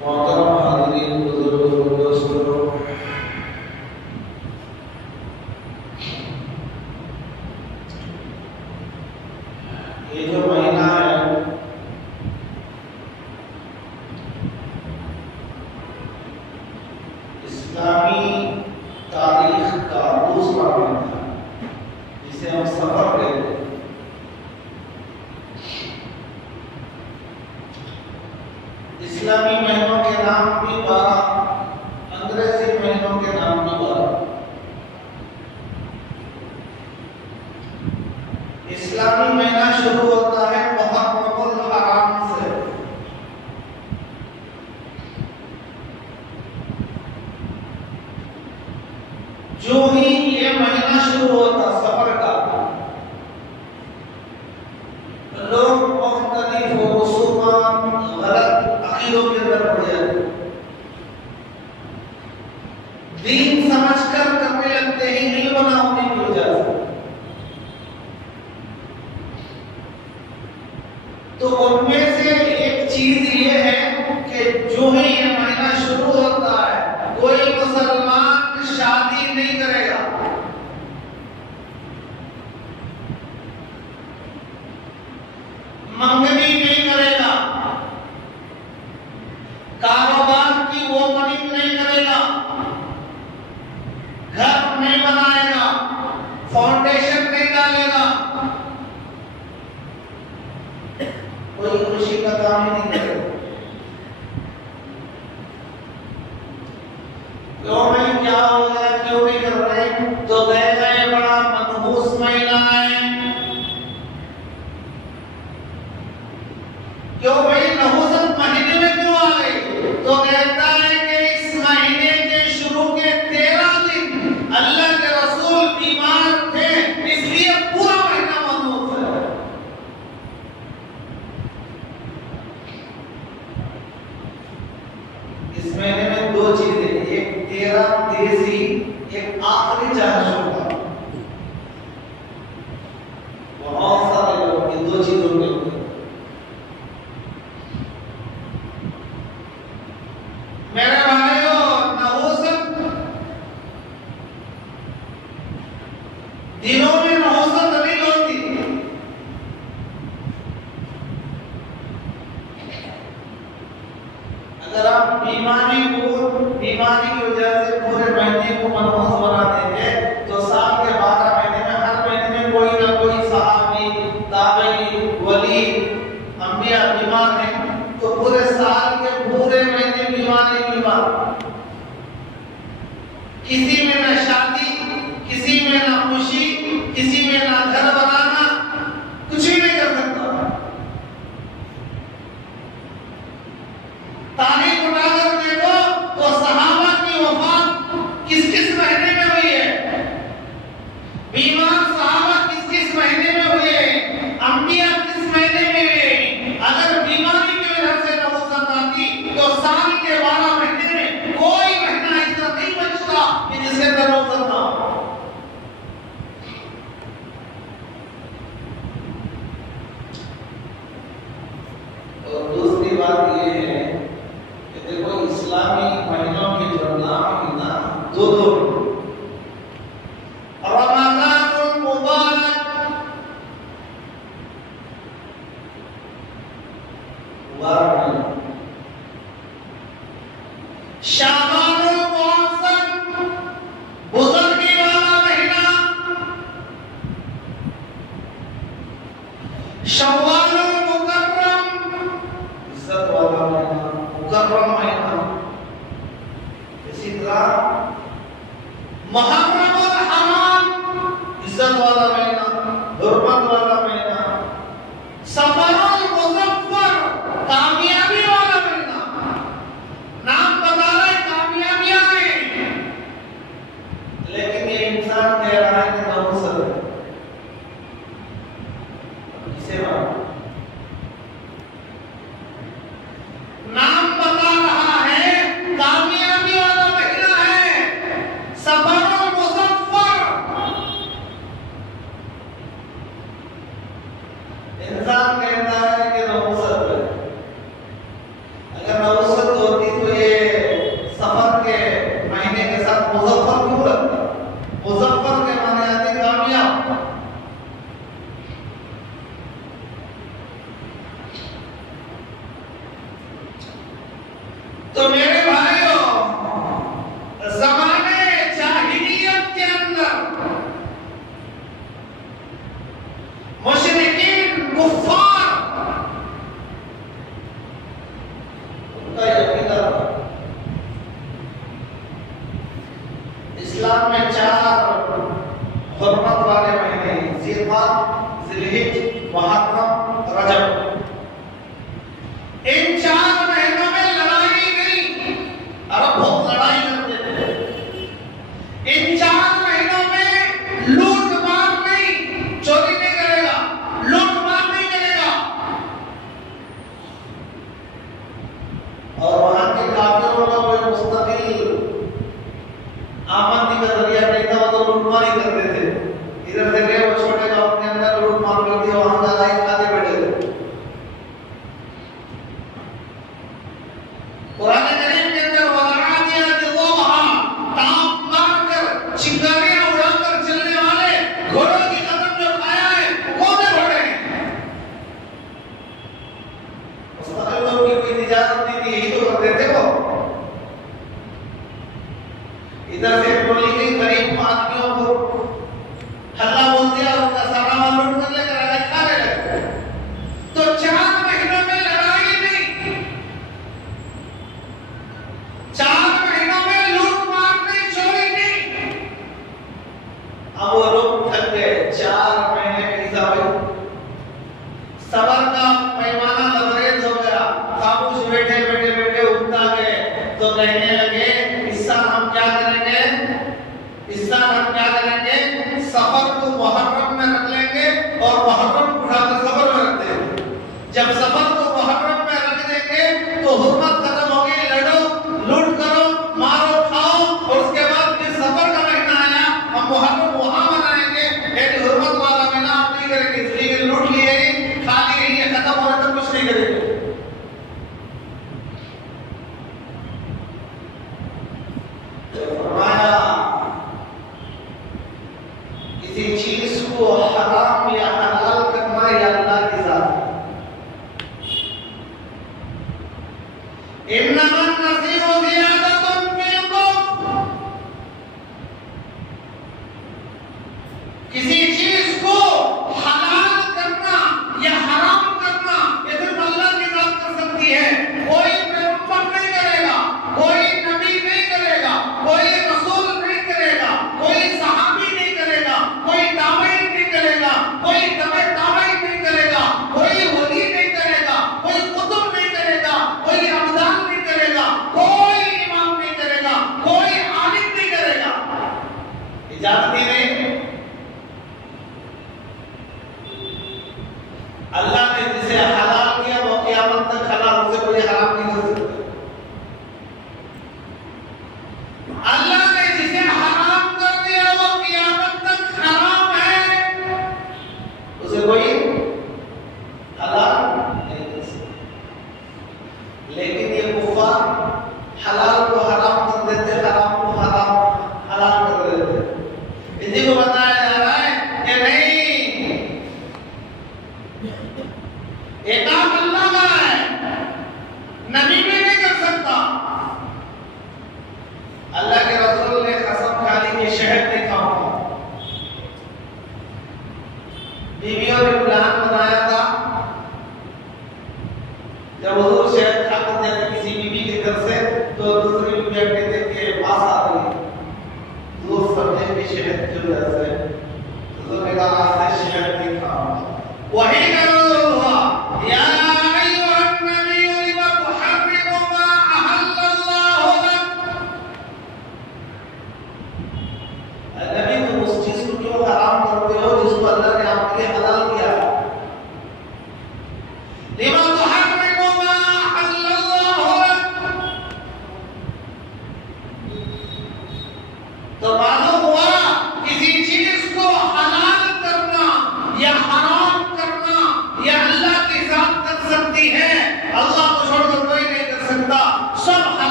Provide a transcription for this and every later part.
मोहतरम हाज़िरीन बुजुर्ग दोस्तों, ये जो महीना है इस्लामी तारीख का दूसरा महीना जिसे हम सफर कहते हैं। इस्लामी महीनों के नाम भी 12, अंग्रेजी महीनों के नाम भी 12। इस्लामी महीना शुरू होता है मुहर्रमुल हराम से। जो ही ये महीना शुरू होता सफर का, लोग मुख्तलिफ रसूमात गलत अकीदों के अंदर पड़ जाते, दीन समझकर करने लगते हैं, इल्म ना होने की वजह से। तो उनमें से एक चीज ये है कि जो ही ये महीना शुरू होता है कोई मुसलमान शादी नहीं करेगा। मंगनी नहीं करेगा, कारोबार की वो ओपनिंग नहीं करेगा, घर नहीं बनाएगा, फाउंडेशन नहीं डालेगा, कोई खुशी का काम ही नहीं करेगा। क्यों नहीं, क्या हो गया, क्यों नहीं कर रहे? तो गए बड़ा मनहूस महीना है। क्यों भाई नहुसत महीने में क्यों आ गई? तो कहता है कि इस महीने के शुरू के 13 दिन अल्लाह के रसूल बीमार थे, इसलिए पूरा महीना मनहूस है। इस महीने में दो चीजें, एक 13 तेजी, एक आखिरी चार शुरू। बहुत सारे लोग ये दो चीजों के ऊपर मेरे भाइयों, नहुसत दिनों में नहुसत नहीं होती। अगर आप बीमारी की वजह से पूरे महीने को मनहूस बना देंगे तो साल के 12 महीने में हर महीने में कोई ना कोई सहाबी, ताबई, वली, अंबिया बीमार हैं, तो पूरे साल के पूरे महीने बीमार। किसी में ना शादी, किसी में ना खुशी, किसी में ना घर बनाना, कुछ भी नहीं कर सकता। तारीख उठाकर देखो तो सहाबा की वफात किस किस महीने में हुई है, बीमार सहाबा किस किस महीने में हुए हैं, अंबिया किस महीने में हुए। अगर बीमारी की वजह से नहुसत आती तो साल के 12 महीने में कोई महीना ऐसा नहीं बचता कि जिसके अंदर नहुसत ना हो। और दूसरी बात ये है शाबानुल मुअज़्ज़म बुज़ुर्गी वाला महीना, शव्वालुल मुकर्रम इज्जत वाला महीना, मुकर्रम महीना। इसी तरह मुहर्रमुल हराम इज्जत वाला महीना, हुर्मत वाला महीना। सफरुल मुज़फ्फर कामयाबी वाला महीना। नाम बता रहे कामयाबियां हैं, लेकिन ये इंसान कह रहा है कि नौसर है। किसे बात? नाम बता रहा है कामयाबी वाला महीना है, सफरुल मुज़फ्फर। इंसान कहता है कि नौसर है। अगर नौसर होती तो ये सफर के महीने के साथ मुज़फ्फर क्यों लगता? मुज़फ्फर के माने आती कामयाब। तो मेरे भाइयों, ज़माने जाहिलियत के अंदर मुशरिकीन कुफ्फार उनका अकीदा था। इस्लाम में 4 हुर्मत वाले महीने, ज़िलक़ाद, ज़िलहिज, मुहर्रम, रजब। इन 4 महीनों में लड़ाई नहीं। अरब बहुत लड़ाई करते थे। इन 4 महीनों में लूट मार नहीं, चोरी नहीं करेगा, लूट मार नहीं करेगा। और वहां के काफिरों का कोई मुस्तकिल आमदनी का जरिया नहीं था, वो तो लूटमार ही करते थे। इधर से गए वो छोटे गांव के अंदर लूटमार कर दिया, वहां का लाइफ खाते बैठे थे। कुरान करीम के अंदर वरादियात ज़ुहा, ताप मारकर चिंगारियां उड़ाकर चलने वाले घोड़ों की कदम जो खाया है, कौन से घोड़े हैं? मुस्तकिल तो उनकी कोई इजाजत नहीं थी, यही तो करते थे वो। इधर से टोली गई, गरीब आदमियों को हल्ला बोल दिया, उनका सारा माल लूट कर लेकर आगे खाने लगे। तो 4 महीनों में लड़ाई नहीं, 4 महीनों में लूट मार नहीं, चोरी नहीं। अब वो लोग थक गए। 4 महीने कैसा भाई? सबर का पैमाना लबरेज हो गया। खामोश बैठे बैठे बैठे उठता गए तो कहने लगे, इस साल हम क्या करेंगे? इस साल हम क्या करेंगे? सफर को मुहर्रम में रख लेंगे और मुहर्रम को उठाकर सफर में रख देंगे। जब सफर को मुहर्रम में रख देंगे तो हुर्मत खत्म होगी, लड़ो, लूट करो, मारो, खाओ, और उसके बाद फिर सफर का महीना आया, हम मुहर्रम वहां मनाएंगे। एक हुर्मत वाला महीना आप नहीं करेंगे, इसलिए लूट लिए, खा लिए, ये खत्म होने तक कुछ नहीं करेंगे। फरमाया किसी चीज को हराम या हलाल करना या अल्लाह की जात है। इन्नमा नसीबु ज़ियादतुन फिल कुफ्र। किसी चीज को हलाल करना या हराम करना ये सिर्फ अल्लाह की जात कर सकती है। कोई पैगंबर नहीं करेगा, कोई नबी नहीं करेगा, कोई रसूल नहीं करेगा, कोई सहाबी नहीं करेगा, कोई ताबईन नहीं करेगा, कोई तबे ताबईन नहीं करेगा, कोई वली नहीं करेगा, कोई कुतुब नहीं करेगा, कोई अब्दाल नहीं करेगा, कोई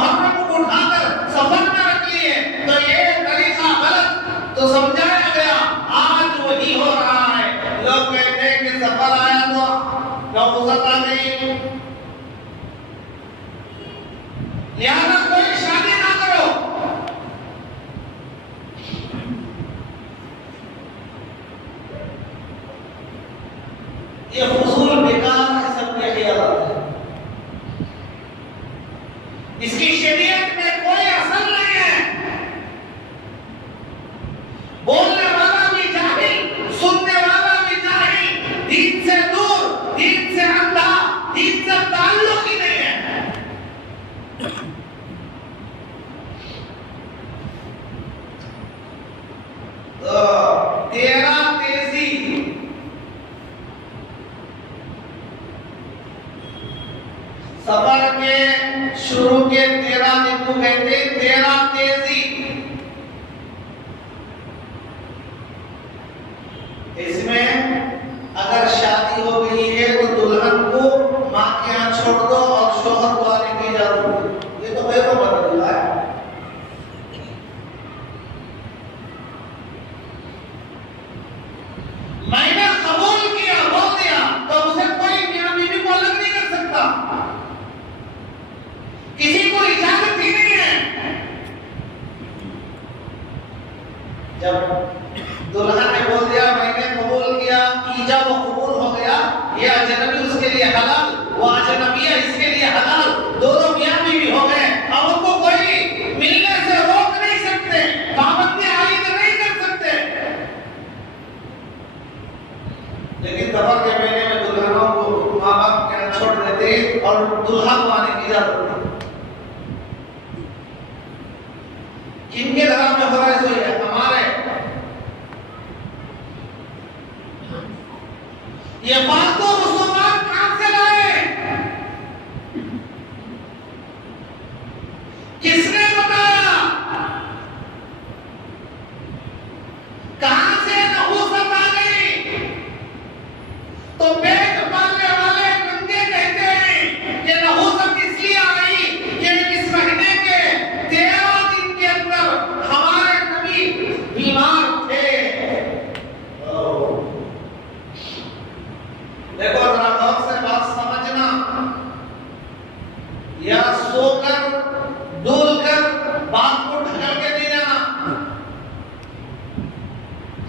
मुहर्रम को उठाकर सफर में रख लिए तो ये तरीका गलत। तो समझाया गया, आज वही हो रहा है। लोग कहते हैं कि सफर आया तो नौबत आ गई, लिहाजा कोई शादी ना करो। ये फजूल बेकार किस्म के ख्यालात हैं। इसकी शरीयत में कोई असर नहीं है। बोलने वाला भी जाहिल, सुनने वाला भी जाहिल, दीन से दूर, दीन से अंधा, दीन से ताल्लुक ही नहीं है। तो तेरा तेजी सफर के शुरू के 13 दिन को कहते हैं 13 तेजी। इसमें अगर शादी हो गई है तो दुल्हन को मां के यहाँ छोड़ दो और शोहर को आने की इजाजत दो। ये तो गैरों बदल है। मैंने कबूल किया, बोल दिया, तो उसे कोई मियां बीवी को अलग नहीं कर सकता। किसी को इजाजत ही नहीं है। जब दुल्हन ने बोल दिया मैंने कबूल किया, ईजाब व कबूल हो गया, ये अजनबी उसके लिए हलाल, वो अजनबिया इसके लिए हलाल, दोनों मियां बीवी हो गए। अब उनको कोई मिलने से रोक नहीं सकते, पाबंदी आयद नहीं कर सकते। लेकिन सफर के महीने में दुल्हनों को माँ बाप के यहाँ छोड़ देते और दुल्हा को आने की इजाजत नहीं। किनके घर में हो रहा है? सोई है हमारे। ये फालतू रसूमात कहां से लाए? किसने बताया? कहां से नहुसत आ गई? तो पेट पालने वाले बंदे कहते हैं कि नहुसत इसलिए आई कि इस महीने के 13 दिन के अंदर हमारे नबी बीमार थे। देखो जरा गौर से बात समझना, या सोकर डूलकर बात को ढकल के नहीं जाना।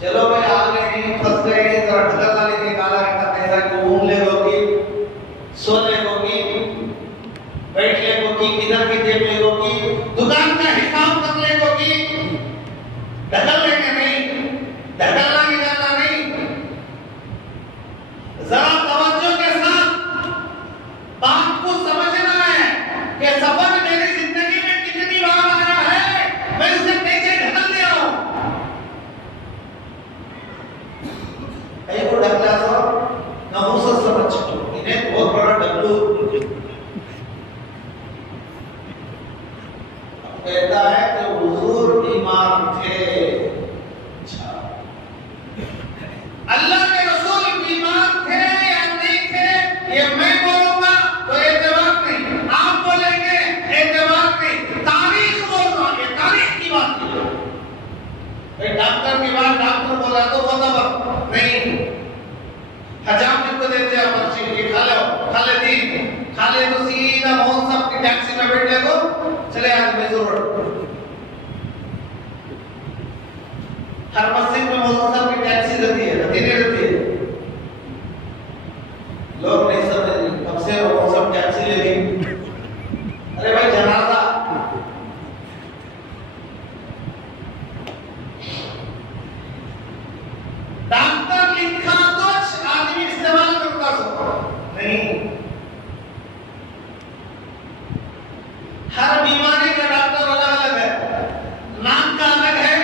चलो भाई आ गए, फंस गए, जरा ढकल वाले के काला रखा ऐसा कि घूम ले होगी, सोने होगी, बैठ ले होगी, किधर की देख ले होगी, दुकान का हिसाब कर ले होगी। ढकल लेंगे नहीं, ढकलना निकालना नहीं। जरा तवज्जो के साथ बात को समझना है कि सफर मेरी जिंदगी में कितनी बार आया है, मैं उसे कैसे ढकल ले आऊं। कहीं को ढकला सो नहुसत समझ लो, इन्हें बहुत बड़ा डब्लू कहता है कि हुजूर बीमार थे। अल्लाह के रसूल बीमार थे या नहीं थे ये मैं बोलूंगा तो एतबार नहीं, आप बोलेंगे एतबार नहीं, तारीख बोल रहा हूं, ये तारीख की बात है। डॉक्टर की बात डॉक्टर बोला तो वो दवा नहीं, हजाम को देते हैं पर्ची की, खा ले दी, खा ले तो सीधा मोहन साहब की टैक्सी में बैठ ले को चले आज मैसूर रोड। हर मस्जिद में मोहन साहब की टैक्सी रहती है, रहती है। लोग नहीं समझ, कब से मोहन साहब टैक्सी ले ली? अरे भाई जनाजा। डॉक्टर लिखा कुछ आदमी इस्तेमाल करता नहीं। हर बीमारी का डॉक्टर अलग अलग है, नाम का अलग है,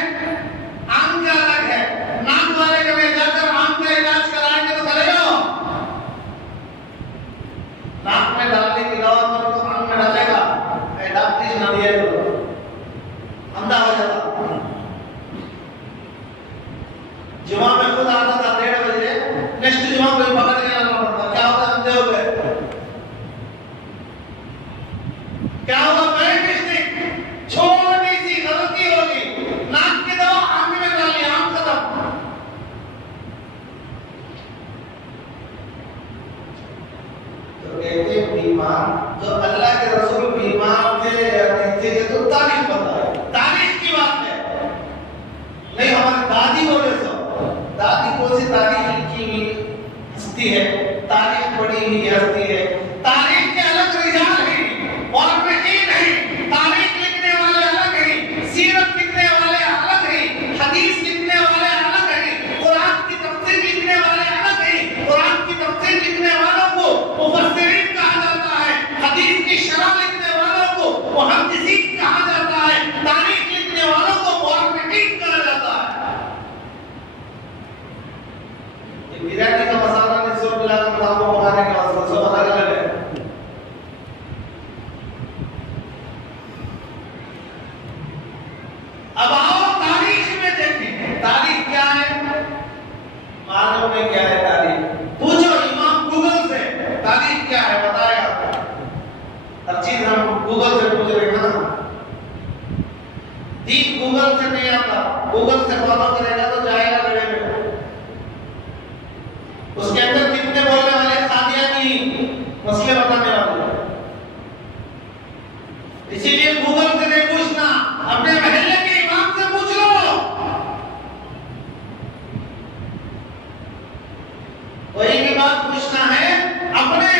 आम का अलग है। नाम वाले के में जाकर आम का इलाज कराएंगे तो करेगा, नाक में डालने की दवा करो तो आम में डालेगा, डॉक्टर ना दिया तो अंधा हो जाता। जुमा में खुद आता था 1:30 बजे, नेक्स्ट जुमा को पकड़ के लाना पड़ता। क्या होता? अंधे हो गए। क्या होगा? सी तारीख लिखी हुई हस्ती है, तारीख पढ़ी हुई हस्ती है। तारीख के अलग रिजाल हैं और महीन हैं, तारीख लिखने वाले अलग हैं, सीरत लिखने वाले अलग हैं, हदीस लिखने वाले अलग हैं, कुरान की तफसीर लिखने वाले अलग हैं। कुरान की तफसीर लिखने वालों को मुफस्सिरीन कहा जाता है, हदीस की शरह लिखने वालों को मुहद्दिसीन कहा जाता है, तारीख लिखने वालों को मुअर्रिखीन कहा जाता है। बिरयानी का मसाला नहीं सब मिलाकर किताबों को बनाने के वास्ते सब अलग अलग है। अब आओ तारीख में देखें, तारीख क्या है, मालूम है क्या है तारीख? पूछो इमाम गूगल से तारीख क्या है, बताएगा। हर चीज हम गूगल से पूछ रहे हैं ना, दीन गूगल से नहीं आता, गूगल से फॉलो करेगा तो जाएगा बड़े में। उसके अंदर कितने बोलने वाले कादियानी मसले बताने वाले, इसीलिए गूगल से नहीं पूछना, अपने महल्ले के इमाम से पूछ लो। कोई भी बात पूछना है अपने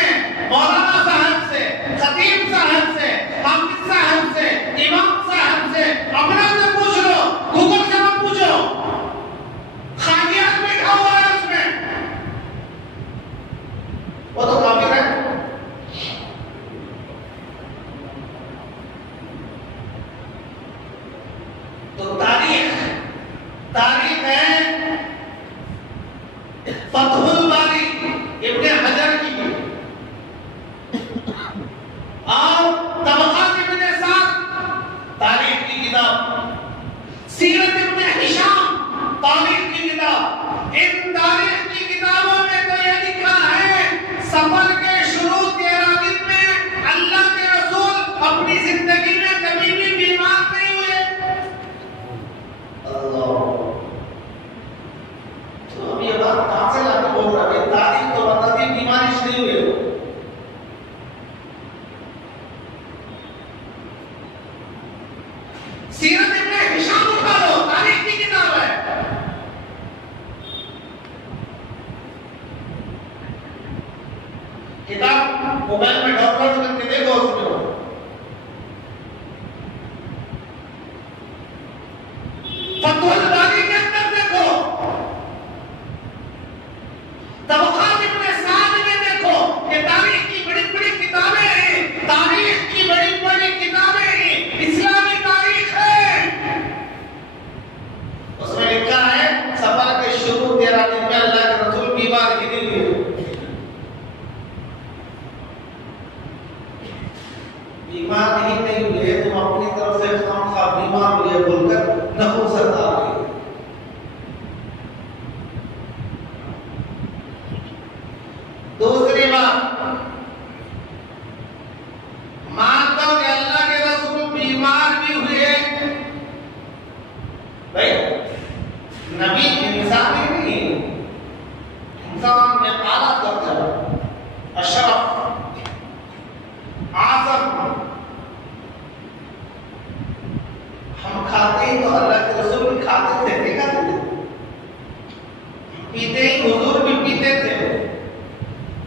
मौलाना साहब से, खतीब साहब से, हाफिज साहब से, इमाम साहब से, अपने से पूछ लो, गूगल से मत पूछो। खादियान बैठा हुआ है उसमें, वो तो काफिर है। तो तारीख है फतहुल बारी इब्ने हजर की, और तबक़ात इब्ने साद तारीख की किताब, सीरत इब्ने हिशाम तारीख की किताब। इन तारीख की किताबों में तो ये लिखा है सफर के शुरू 13 दिन में अल्लाह के रसूल अपनी जिंदगी में कभी भी बीमार नहीं हुए। अल्लाह, तो अब ये बात कहां से लाके बोल रहा है? तारीख तो बताती है बीमारी नहीं हुए। सीरत इब्ने हिशाम उठा लो, तारीख की किताब है। किताब मोबाइल में डाउनलोड करके देखो, उसमें फतहुल बारी के अंदर देखो, तबक़ात इब्ने साद में देखो, ये तारीख की बड़ी-बड़ी किताबें हैं, तारीख की बड़ी-बड़ी किताबें हैं, इस्लामी तारीख है। उसमें लिखा है सफर के शुरू 13 दिन में अल्लाह के रसूल बीमार ही नहीं हुए। बीमार ही नहीं हुए, तुम अपनी तरफ से खामखा बीमार हुए बोलकर नफूसत आ गई। दूसरी बात, मानता हूं कि अल्लाह के रसूल बीमार भी हुए, भाई नबी इंसान ही नहीं, इंसान में आला दर्जा, अशरफ, आज़म। हम खाते ही तो अल्लाह के रसूल भी खाते थे, नहीं खाते थे? पीते ही हुजूर भी पीते थे।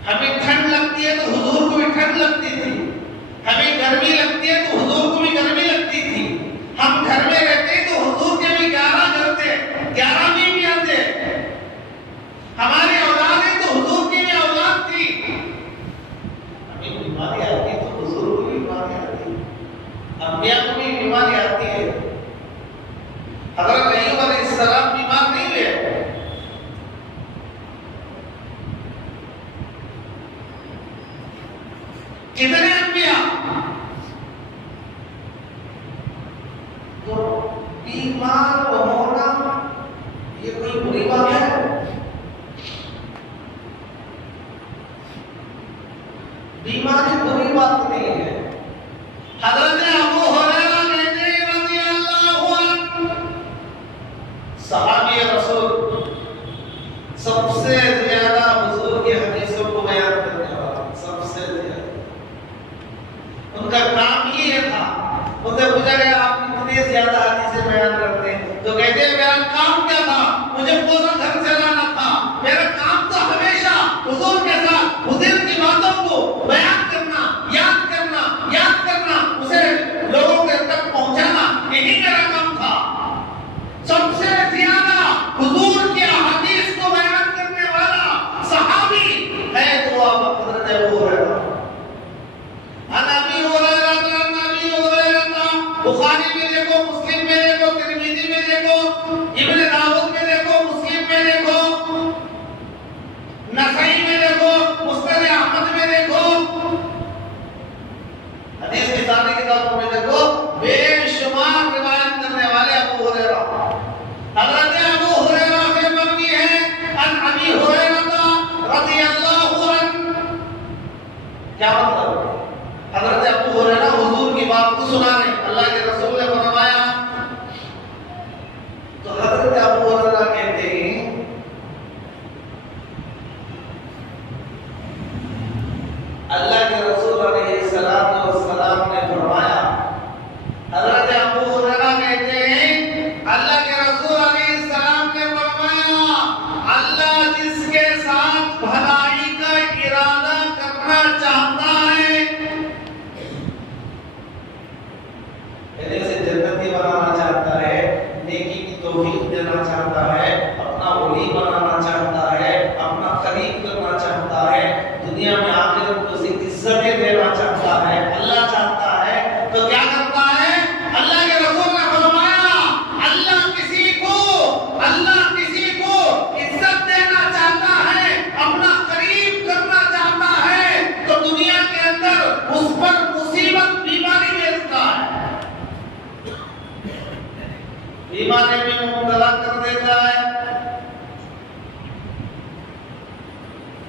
हमें ठंड लगती है तो हुजूर को भी ठंड लगती थी, हमें गर्मी लगती है तो हुजूर को भी गर्मी लगती थी। हम घर में रहते तो हुजूर के भी 11 बीवी आते। हमारी औलाद है तो हुजूर की भी औलाद थी। हमें बीमारी आती तो हुजूर को भी बीमारी आती, अंबिया को भी बीमारी आती है। हज़रत अय्यूब अलैहिस्सलाम बीमार नहीं हुए, कितने अंबिया। तो बीमार होना ये कोई बुरी बात है? बीमारी बुरी बात नहीं है। हज़रत अबू हुरैरा रज़ियल्लाहु अन्हु सहाबी रसूल, सबसे ज्यादा हुजूर की हदीसों को बयान करने वाला, सबसे ज्यादा। उनका काम ही ये था। उनसे पूछा गया आप इतने ज्यादा हदीसें बयान करते हैं, तो कहते हैं मेरा काम क्या था, मुझे पूरा घर चलाना था, हुजूर की बातों को बयान करना, याद करना, उसे लोगों के तक पहुंचाना, यही मेरा काम था। सबसे ज्यादा हुजूर की हदीस को बयान करने वाला सहाबी है तो आप हजरत अबू हुरैरा। बुखारी में देखो, मुस्लिम में देखो, तिरमिजी में देखो, इब्न दाऊद में देखो, मुस्लिम में देखो, नसाई में देखो, मुस्नद अहमद में देखो, हदीस की सारी किताबों में देखो, बेशुमार रिवायत करने वाले अबू हुरैरा। हजरत अबू हुरैरा से मरवी है अन अबी हुरैरा रज़ियल्लाहु अन्हु। क्या मतलब? हजरत अबू हुरैरा हुजूर की बात को सुना रहे, अल्लाह के रसूल ने फरमाया। तो हजरत अबू हुरैरा कहते हैं अल्लाह के रसूल अलैहिस्सलाम ने फरमाया, हजरत अबू हुरैरा कहते हैं अल्लाह के रसूल अलैहिस्सलाम ने फरमाया, अल्लाह जिसके साथ भलाई का इरादा करना चाहता है, से जन्नती बनाना चाहता है, नेकी की तौफीक देना चाहता है, अपना वली बनाना चाहता है, अपना करीब करना चाहता है, दुनिया में आखिरत को इज्जतें देना चाहता है, अल्लाह चाहता है, तो क्या करता है? अल्लाह के रसूल ने फरमाया, अल्लाह किसी को इज्जत देना चाहता है, अपना करीब करना चाहता है, तो दुनिया के अंदर उस पर मुसीबत बीमारी भेजता है, बीमारी में मुब्तला कर देता है।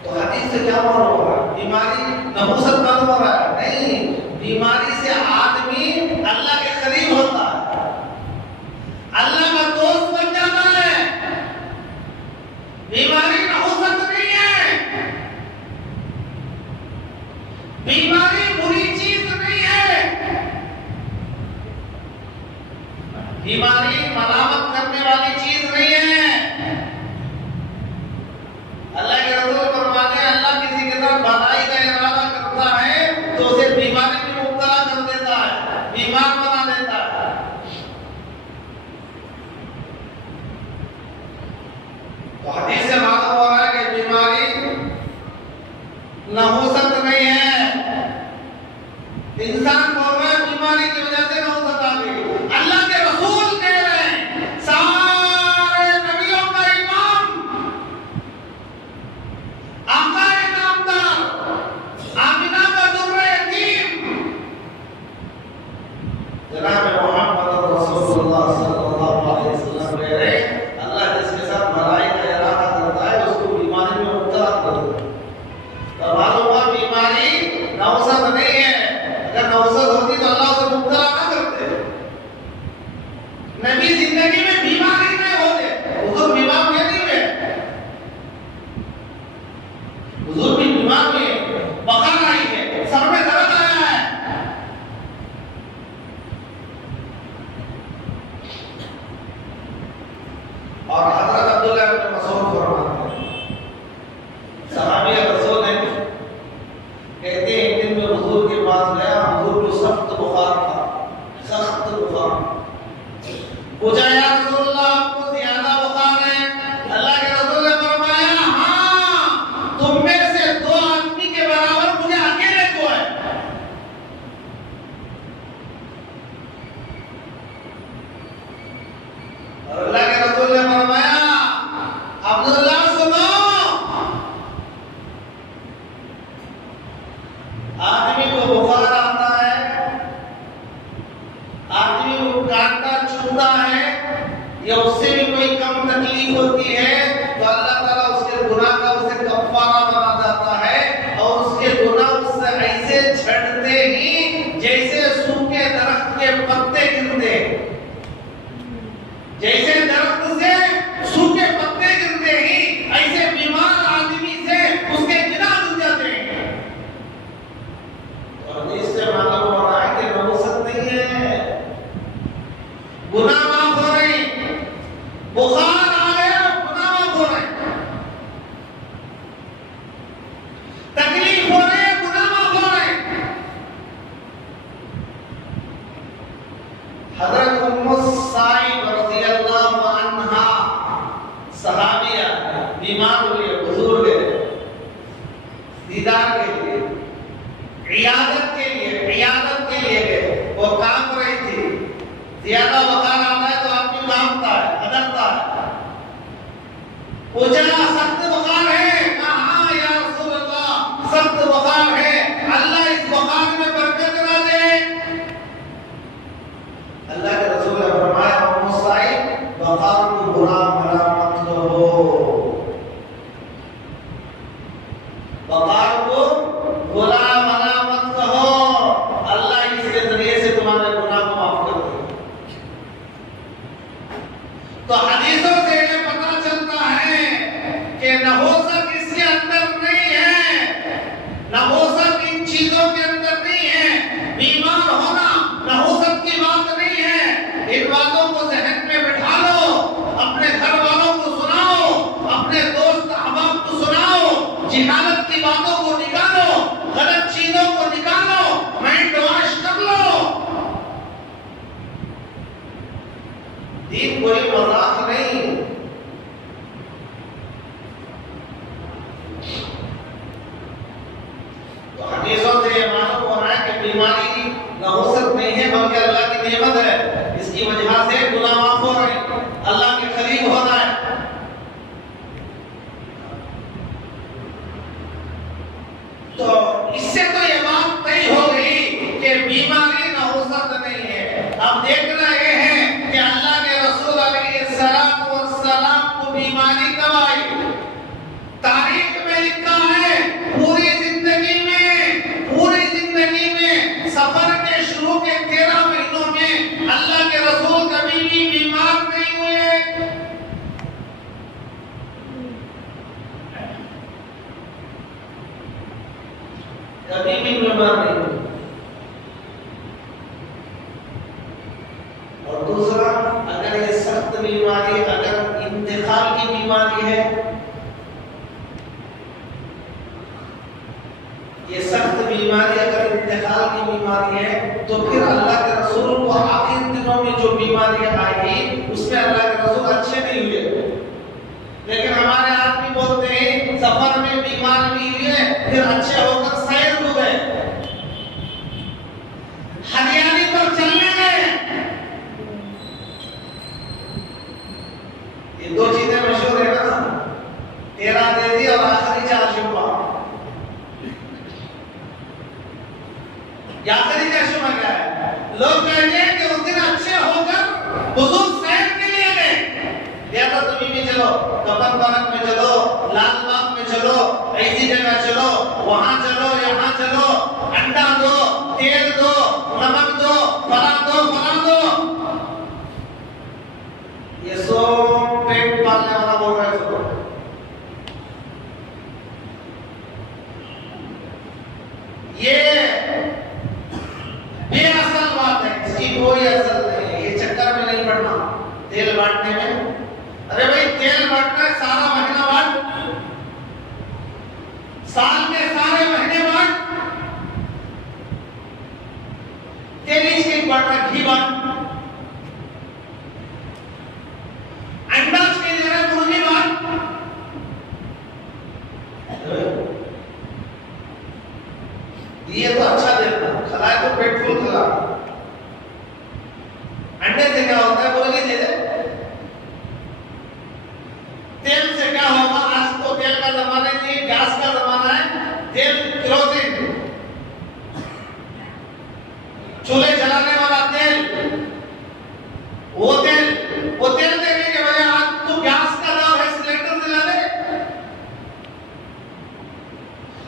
तो हदीस से क्या मालूम हो रहा है? बीमारी नहुसत मालूम हो रहा है? नहीं, बीमारी से आदमी अल्लाह के करीब होता है, अल्लाह का दोस्त बन जाता है। बीमारी नहुसत नहीं है, बीमारी बुरी चीज नहीं है, बीमारी मलामत करने वाली चीज नहीं है। अल्लाह के रसूल फरमाते हैं अल्लाह किसी के साथ भलाई का इरादा करता है तो उसे बीमारी में मुब्तला कर देता है, बीमार बना देता है। तो हदीस से मालूम हो रहा है कि बीमारी नहुसत नहीं है। इंसान बोल रहा है बीमारी की वजह से नहुसत आ गई, अल्लाह के रसूल कह रहे हैं सारे नबियों का इमाम, आकाए नामदार, आमिना का दुर्रे यतीम, जनाब मोहम्मद रसूलुल्लाह सल्लल्लाहु अलैहि वसल्लम कह रहे हैं अल्लाह जिसके साथ भलाई का इरादा करता है उसको बीमारी में मुब्तला कर देता है। तो मालूम हुआ बीमारी नहुसत नहीं है, अगर नहुसत होती तो अल्लाह उसे मुब्तला ना करते। नबी जिंदगी में बीमार ही नहीं होते, हुजूर बीमार नहीं हुए, हुजूर भी बीमार हुए, बखर आई है, सर में दर्द आया है। और हजरत अब्दुल्लाह इब्न मसूद फरमाते हैं, सहाबी रसूल हैं, कहते हैं एक दिन मैं हुजूर के पास गया, हुजूर को सख्त बुखार था, सख्त बुखार। पूछा या रसूलल्लाह आपको ज्यादा बुखार है? अल्लाह के रसूल ने फरमाया हाँ, तुम में से दो आदमी के बराबर मुझे अकेले को है। और अल्लाह के रसूल ने फरमाया अब्दुल्लाह सुनो, आदमी को बुखार आता है, आदमी को काटता छूता है या उससे भी कोई कम तकलीफ होती है तो अल्लाह ताला उसके गुनाह का उसे कफ्फारा बना देता है और उसके गुनाह उससे ऐसे झड़ते ही जैसे सूखे दरख्त के पत्ते गिरते, जैसे दरख्त से सूखे पत्ते गिरते ही ऐसे बीमार आदमी से उसके गुनाह धुल जाते हैं। और इससे मालूम हो रहा है कि नहुसत नहीं है, गुनाह माफ हो रहे, बुखार आ गया गुनाह माफ हो रहे। हजरत उम्मु साइब रज़ियल्लाहु अन्हा सहाबिया बीमार हुई, बुजुर्ग है, दीदार के लिए, इयादत के लिए गए। वो कांप रही थी, ज्यादा बुखार आता है तो आदमी कांपता है, हदरता है। पूछा सख्त बुखार है? कहा हाँ या रसूल अल्लाह, सख्त बुखार है, अल्लाह इस बुखार में बरकत ना दे। अल्लाह के रसूल ने फरमाया, उम्मु साइब, बुखार को बुरा भला मत कहो, बुखार को बुरा भला मत कहो, अल्लाह इसके जरिए से तुम्हारे गुनाह को माफ कर देगा। तो हदीसों से ये पता चलता है कि नहुसत इसके अंदर नहीं है, नहुसत इन चीजों के अंदर नहीं है। बीमार होना नहुसत की बात नहीं है। इन बातों को ज़हन में बिठा लो, अपने घर वालों को सुनाओ, अपने दोस्त अहबाब को सुनाओ, जिहालत की बातों को निकालो, गलत चीजों को निकालो, माइंड वॉश कर लो। दीन कोई मजाक नहीं। तो हदीसों से ये मालूम हो रहा है कि बीमारी नहुसत नहीं है बल्कि अल्लाह की नेमत है। इसकी वजह से गुनाह माफ हो रहे हैं, अल्लाह के करीब होना है। तो इससे तो ये बात तय हो गई कि बीमारी नहुसत नहीं है। अब देखना ये है कि अल्लाह के रसूल अलैहिस्सलातु वस्सलाम को बीमारी कब आई? तारीख में लिखा है, पूरी जिंदगी में सफर के शुरू के 13 महीनों में अल्लाह के रसूल कभी भी बीमार नहीं हुए। कभी भी बीमार नहीं हुए। और दूसरा, अगर ये सख्त बीमारी, अगर इंतकाल की बीमारी है, ये सख्त बीमारी अगर इंतकाल की बीमारी है, तो फिर अल्लाह के रसूल को आखिर दिनों में जो बीमारी आई उसमें अल्लाह के रसूल अच्छे नहीं हुए। लेकिन हमारे आदमी बोलते हैं सफर में बीमार भी हुए, फिर अच्छे होकर सैर हो गए, हरियाली पर चलने गए। ये दो चीजें मशहूर है ना, तेरा देदी और आखिरी चाशुमा। आखिरी चाशुमा क्या है? लोग कहते हैं कि उस दिन अच्छे होकर बुजुर्ग सैर के लिए गए। या तो तुम भी चलो, कपन पार्क में चलो, लाल बाग में चलो, ऐसी जगह चलो, वहां चलो, यहाँ चलो, अंडा दो, तेल दो, नमक दो, फला दो। ये सो पेट पालने वाला बोल रहा है सबको। ये बेअसल बात है, इसकी कोई असर नहीं है। ये चक्कर में नहीं पड़ना तेल बांटने में। अरे भाई तेल बांटना है, सारा महीना बांट, साल के सारे महीने बांट। तेल इसके बांटना, घी बांट, अंडा के जगह मुर्गी बांट। ये तो अच्छा देना, खिलाए तो पेट फुल खिला। अंडे से क्या होता है? मुर्गी दे दे। तेल से क्या होगा? आज तो तेल का जमाना नहीं, गैस का जमाना है। तेल केरोसिन, चूल्हे जलाने वाला तेल, वो तेल देने के बजाय आज तू गैस का दाव है, सिलेंडर दिला दे,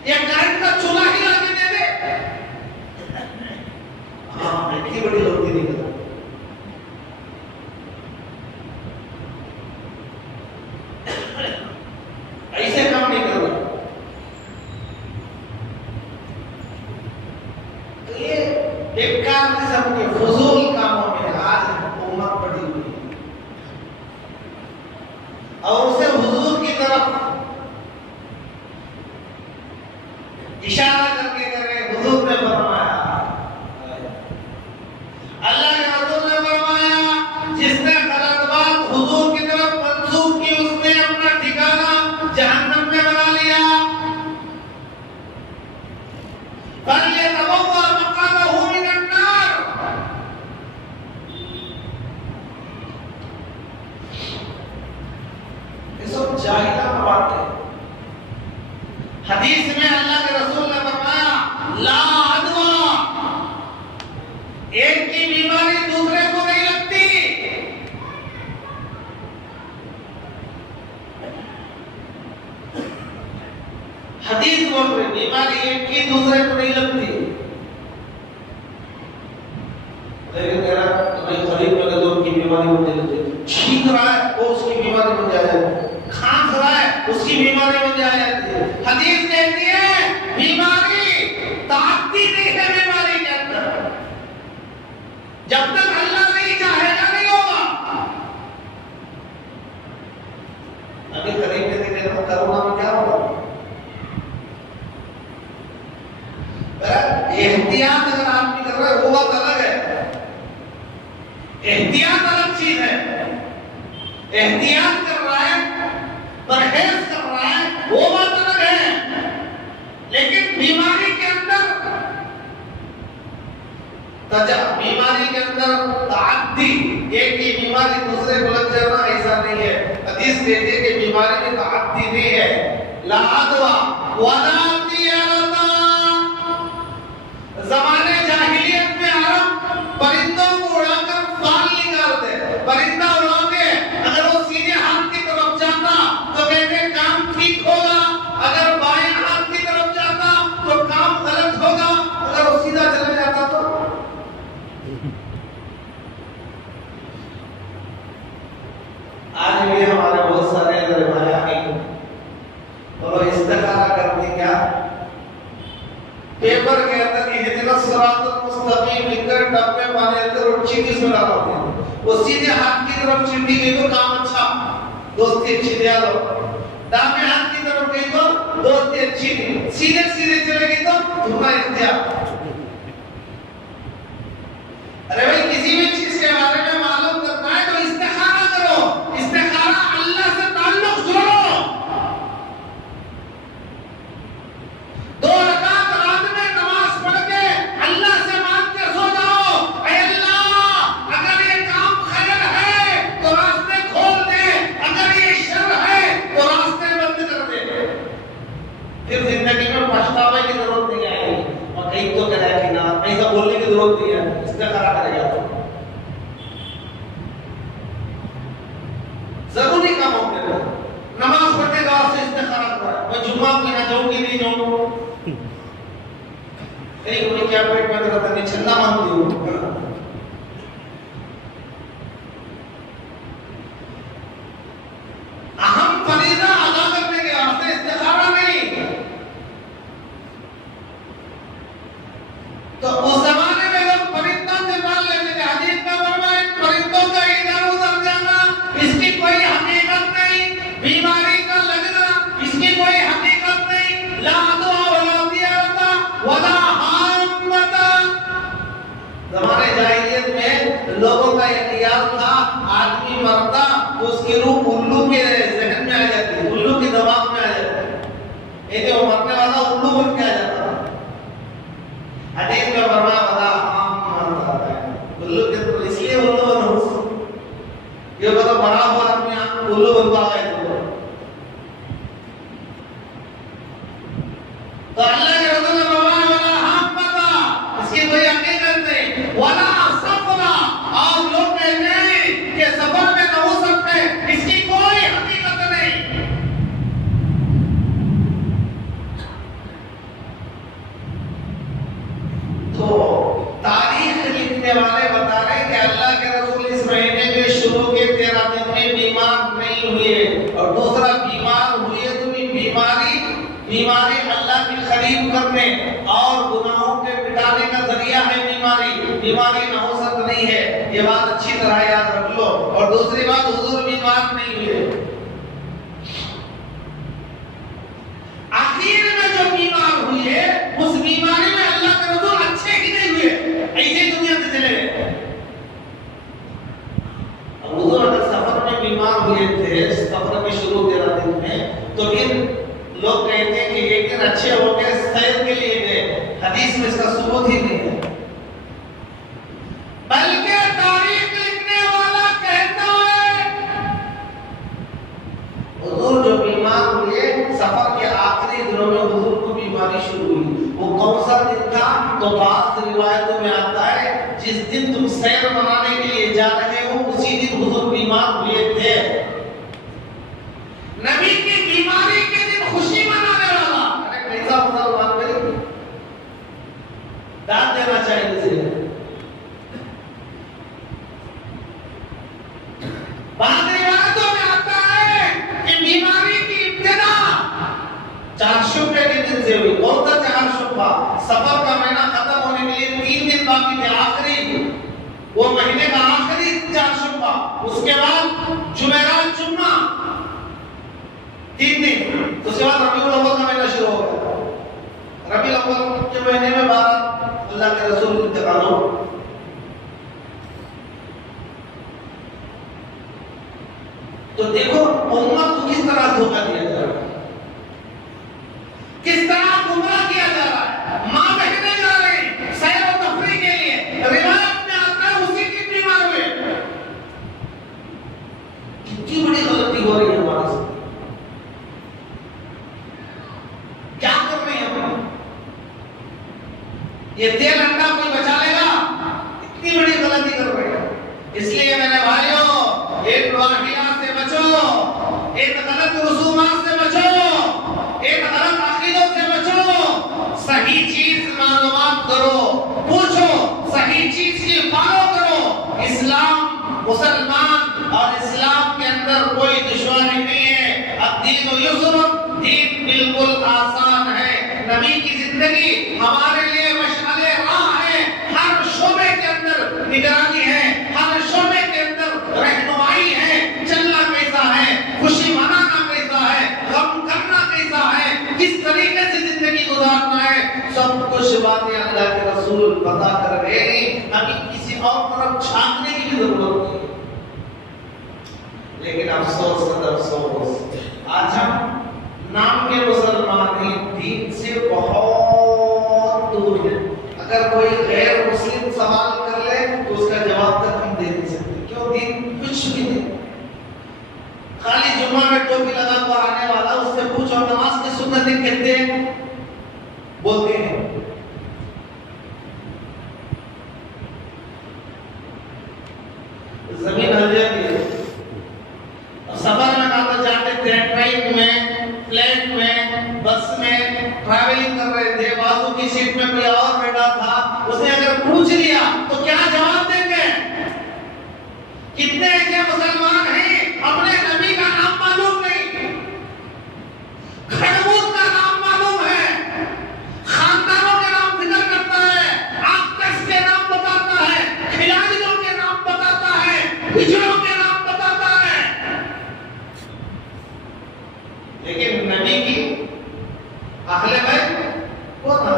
या करंट का चूल्हा ही ला के दे दे। हाँ, इतनी बड़ी लोग नहीं करता। बीमारी एक की दूसरे को नहीं लगती, लेकिन मेरा तुम्हें खरीद लगे तो उनकी बीमारी बन जाती है, छींक रहा है वो उसकी बीमारी बन जाती है, खांस रहा है उसकी बीमारी बन जाती है। हदीस कहती है बीमारी ताकती नहीं है बीमारी के अंदर, जब तक अल्लाह नहीं चाहेगा नहीं होगा। अभी करीब में देखे तो कोरोना में क्या होगा, एहतियात अगर आदमी कर रहा है वो बात अलग है, एहतियात अलग चीज है, एहतियात कर रहा है परहेज कर रहा है वो बात अलग है। लेकिन बीमारी के अंदर बीमारी के अंदर ताअद्दी, एक की बीमारी दूसरे को लग जाना ऐसा नहीं है। हदीस कहती है कि बीमारी में ताअद्दी नहीं है, ला अदवा वला तियारता। ज़माने जाहिलियत में अरब परिंदों को उड़ाकर फाल निकालते, परिंदा उड़ाते, अगर वो सीधे हाथ की तरफ जाता तो कहते काम ठीक होगा, अगर बाएं हाथ की तरफ जाता तो काम गलत होगा, अगर वो सीधा चला जाता तो। आज भी हमारे बहुत सारे और इस्तिखारा करते क्या, पेपर के अंदर इहदिना सिरातल मुस्तकीम लिखकर डब्बे में मारे अंदर चीटी से डाल देते हैं, वो सीधे हाथ की तरफ चीटी गई तो काम अच्छा, दोस्ती अच्छी दिया लो, दाहिने हाथ की तरफ गई तो दोस्ती अच्छी नहीं, सीधे सीधे चले गई तो तुम्हारा इख्तियार। अरे भाई किसी भी चीज के बारे में मालूम करना है तो इस्तिखारा करो, इस्तिखारा अल्लाह से ताल्लुक जोड़ो। 2 रकात रात में नमाज पढ़ के अल्लाह से मांग के सो जाओ, ऐ अल्लाह अगर ये काम खैर है तो रास्ते खोल दे, अगर ये शर है तो रास्ते बंद कर दे। फिर जिंदगी में पछतावे की जरूरत नहीं आएगी, और कहीं तो करेगा कि ना ऐसा बोलने की जरूरत नहीं है, इस्तिखारा करेगा तो जरूरी काम होते हैं। नमाज पढ़ने का से इस्तिखारा करो, मैं जुम्मा को ना जाऊं कि नहीं जाऊं, कहीं कोई क्या पेट में दर्द नहीं छन्ना मांगती हूं, अहम फरीज़ा अदा करने के वास्ते इस्तिखारा नहीं। तो उस जमाने में लोग परिंदों से मार लेते थे, हदीस में फरमाया परिंदों का इधर उधर जाना इसकी कोई हकीकत नहीं, बीमारी का लगना इसकी कोई हकीकत नहीं, ला अदवा वला तियारता वला हामता। जमाने जाहिलियत में लोगों का ये ख्याल था आदमी मरता तो उसकी रूह उल्लू के जहन में आ जाती, उल्लू के दिमाग में आ जाती, ये जो मरने वाला उल्लू बन के आ जाता। हदीस में फरमाया वला हामता, उल्लू के तो इसलिए उल्लू बनो, ये बड़ा बड़ा हुआ आदमी उल्लू बन पा गए तो अल्लाह के रसूल ने फरमाया वला हामता, इसकी कोई हकीकत नहीं, वला सफरा, और लोग कहते हैं कि सफर में न हो सकते, इसकी कोई हकीकत नहीं। तो तारीख लिखने वाले बता रहे हैं कि अल्लाह के रसूल इस महीने के शुरू के 13 दिन में बीमार नहीं हुए, और दूसरा बीमार हुए तो बीमारी अल्लाह के करीब करने और गुनाहों के मिटाने का जरिया है बीमारी नहुसत नहीं है, ये बात अच्छी तरह याद रख लो। और दूसरी बात, हुजूर बीमार नहीं हुए, आखिर में जो बीमार हुए उस बीमारी में अल्लाह के रसूल अच्छे ही नहीं हुए, ऐसे दुनिया से चले गए। हुजूर अगर सफर में बीमार हुए थे, सफर के शुरू 13 दिन में, तो फिर लोग कहते हैं कि एक दिन अच्छे हो गए सैर के लिए गए, हदीस में इसका सबूत ही नहीं है। बल्कि तारीख लिखने वाला कहता है हुजूर जो बीमार हुए सफर के आखिरी दिनों में हुजूर को बीमारी शुरू हुई। वो कौन सा दिन था? तो बात रिवायतों में आता है जिस दिन तुम सैर मनाने के लिए जा रहे हो उसी दिन हुजूर बीमार हुए थे। नबी की बीमारी के दिन खुशी मनाने वाला, अरे कैसा मुसलमान भाई, चारशुबे के दिन से हुई। कौन सा चारशुबा? सफर का महीना खत्म होने के लिए 3 दिन बाकी थे, आखिरी वो महीने का आखिरी चारशुबा। उसके बाद जुमेरात जुम्मा 3 दिन, उसके बाद रबीउल अव्वल का महीना शुरू हो गया। रबीउल अव्वल के महीने में 12 अल्लाह के रसूल का इंतकाल हो। तो देखो उम्मत को किस तरह धोखा दिया जा रहा है, किस तरह गुमराह किया जा रहा है। मां बहने जा रही सैर और तफरीह के लिए, रिवायत में आता है उसी की बीमार हुए। कितनी बड़ी गलती हो रही है हमारे से, क्या कर रहे हैं हम? ये तेल अंडा कोई बचा लेगा? इतनी बड़ी गलती कर रहे हैं। इसलिए मेरे भाइयों, एक वाहिया से बचो, एक गलत रसूमात से बचो, एक गलत अकीदों से बचो। सही चीज मालूमात करो, पूछो, सही चीज की फॉलो करो। इस्लाम मुसलमान और इस्लाम के अंदर कोई दुश्मनी नहीं है। अद्दीन युस्र, दीन बिल्कुल आसान है। नबी की जिंदगी हमारे लिए मशअले राह है। हर शोबे के अंदर निगरानी है, हर शोबे के अंदर रहनुमाई है। चलना कैसा है, खुशी मनाना कैसा है, गम करना कैसा है, किस तरीके से जिंदगी गुजारना है, सब कुछ बातें अल्लाह के रसूल बता कर गए। अभी किसी और तरफ झांकने की भी जरूरत नहीं। लेकिन अफसोस अफसोस, आज हम नाम के मुसलमान हैं, दीन से बहुत दूर है। अगर कोई गैर मुस्लिम सवाल कर ले तो उसका जवाब तक हम दे नहीं सकते। क्यों? दीन कुछ भी नहीं। खाली जुम्मा में टोपी लगा कर आने वाला, उससे पूछो नमाज की सुन्नतें कहते हैं, बोलते हैं। जमीन हल जाती है। सफर में कहा जाते थे, ट्रेन में, प्लेन में, बस में ट्रैवलिंग कर रहे थे, बाजू की सीट में कोई और बैठा था, उसने अगर पूछ लिया तो क्या जवाब देंगे? कितने ऐसे मुसलमान हैं अपने नबी का नाम मालूम नहीं, खड़बूत का नाम मालूम है, खानदानों के नाम जिक्र करता है, आक्टस के नाम बताता है, खिलाड़ियों के नाम बताता है, हिजड़ों के नाम बताता है, लेकिन नबी की अहले बैत कौन है?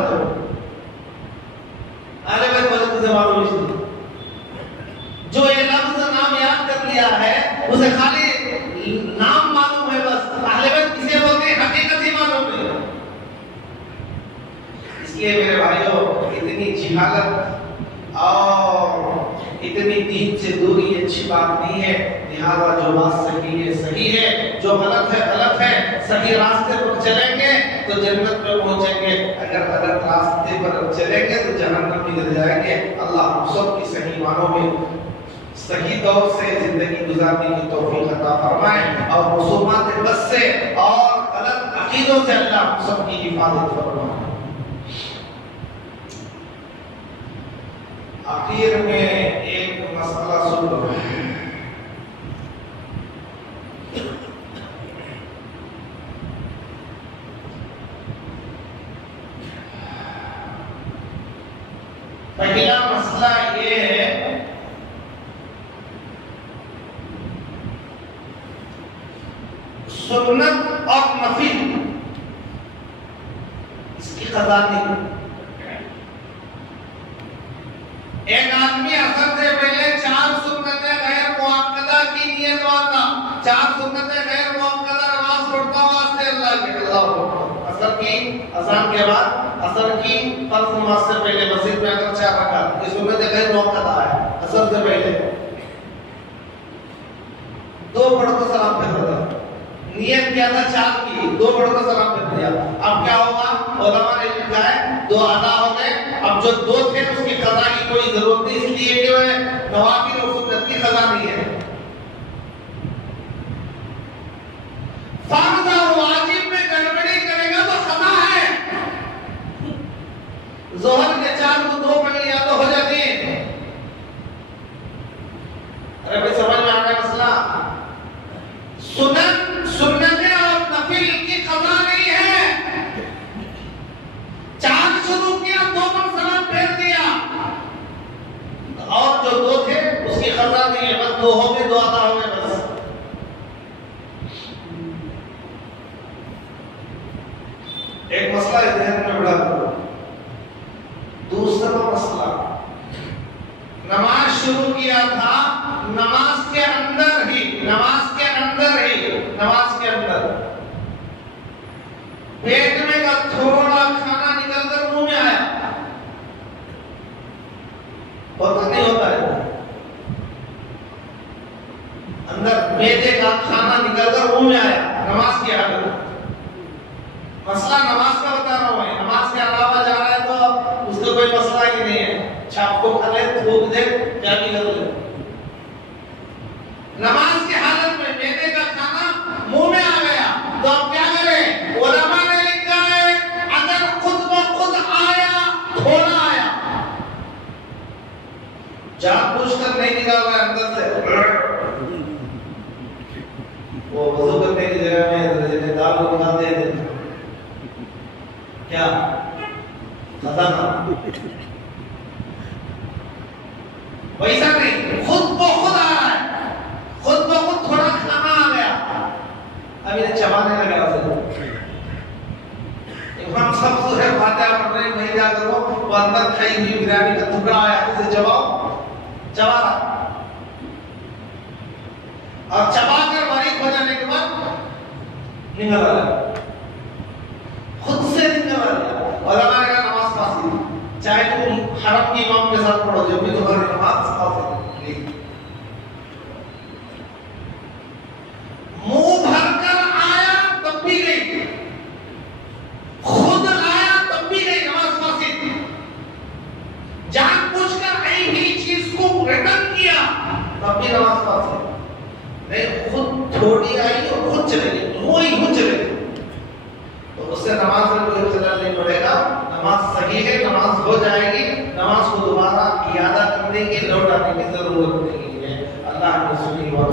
अहले बैत वाले तुझे मालूम नहीं। जो ये लफ्ज नाम याद कर लिया है उसे खाली नाम मालूम है बस। अहले बैत किसे बोलते हैं हकीकत ही मालूम नहीं। इसलिए मेरे भाइयों, इतनी जिहालत और इतनी दीन से दूरी अच्छी बात नहीं है। लिहाजा जो बात सही है सही है, जो गलत है गलत है। सही रास्ते पर चलेंगे तो जन्नत में पहुंचेंगे, अगर गलत रास्ते पर चलेंगे तो जहन्नम में गिर जाएंगे। अल्लाह हम सब की सही मानों में सही तौर से जिंदगी गुजारने की तौफीक अता फरमाए और मुसलमान बस से और गलत अकीदों से अल्लाह हम सब की हिफाजत फरमाए। आखिर में एक मसला सुन लो। पहला मसला ये है, सुन्नत और नफिल इसकी कज़ा नहीं। एक आदमी असर से पहले 4 सुन्नतें गैर मुअक्कदा की नियत वाला, 4 सुन्नतें गैर मुअक्कदा नमाज पढ़ता वास्ते अल्लाह के अल्लाह। असर की अज़ान के बाद, असर की फर्ज नमाज से पहले मस्जिद में अगर 4 रकात, ये सुन्नतें गैर मुअक्कदा है। असर से पहले 2 पढ़ को सलाम फेर दिया, नियत किया था 4 की, 2 पढ़ को सलाम फेर दिया। अब क्या होगा? उलमा ने लिखा है 2 अदा हो गए। अब जो 2 थे उसकी कज़ा की कोई जरूरत नहीं, इसलिए कि वह नवाफिल और सुन्नत की कज़ा नहीं है। फर्ज और वाजिब में गड़बड़ी करेगा तो कज़ा है। ज़ोहर के 4 को 2 पढ़ लिया तो हो जाती है। अरे भाई समझ में आ रहा है मसला? सुन्नतें और नफिल की कज़ा नहीं है। जब दो हो गए, दो अदा हो गए बस। एक मसला है ध्यान में बड़ा करो। दूसरा मसला, नमाज शुरू किया था, नमाज के अंदर ही पेट में का थोड़ा खाना निकलकर मुंह में आया, होता नहीं होता है, अंदर मैदे का खाना निकलकर मुंह में आया नमाज की हालत। मसला नमाज का बता रहा हूं, नमाज के अलावा जा रहा है तो उसका कोई मसला ही नहीं है, छाप को खा ले, थूक दे, क्या भी कर ले। नमाज की हालत में मैदे का खाना मुंह में आ गया तो अब क्या करें? उलमा ने लिखा है अगर खुद ब खुद आया, थोड़ा आया, जानबूझकर नहीं निकाल रहा है अंदर से, वो वजू करने की जगह में दाल को निकाल दे, क्या खजाना, वैसा नहीं, खुद ब खुद आ रहा है, खुद ब खुद थोड़ा खाना आ गया, अब ये चबाने लगा उसे। इमाम सब सूरह फातिहा पढ़ रहे, नहीं क्या करो, वो अंदर खाई हुई बिरयानी का टुकड़ा आया, उसे चबाओ, चबा रहा, और चबाकर बारीक हो जाने के बाद निकल रहा, खुद से निकल रहा। और हमारे का नमाज फासिल, चाहे तुम हरम के इमाम के साथ पढ़ो, जब भी तुम्हारी नमाज फासिल, मुंह भरकर आया तब भी गई, खुद आया तब भी गई, नमाज फासिल। जानबूझकर आई हुई चीज को रिटर्न किया तब भी नमाज फासिल। नहीं, खुद थोड़ी आई और खुद चले गई, वो ही खुद चले गई, तो उससे नमाज में कोई चलना नहीं पड़ेगा, नमाज सही है, नमाज हो जाएगी, नमाज को दोबारा इयादा करने की, लौटाने की जरूरत नहीं है। अल्लाह ने सुनी और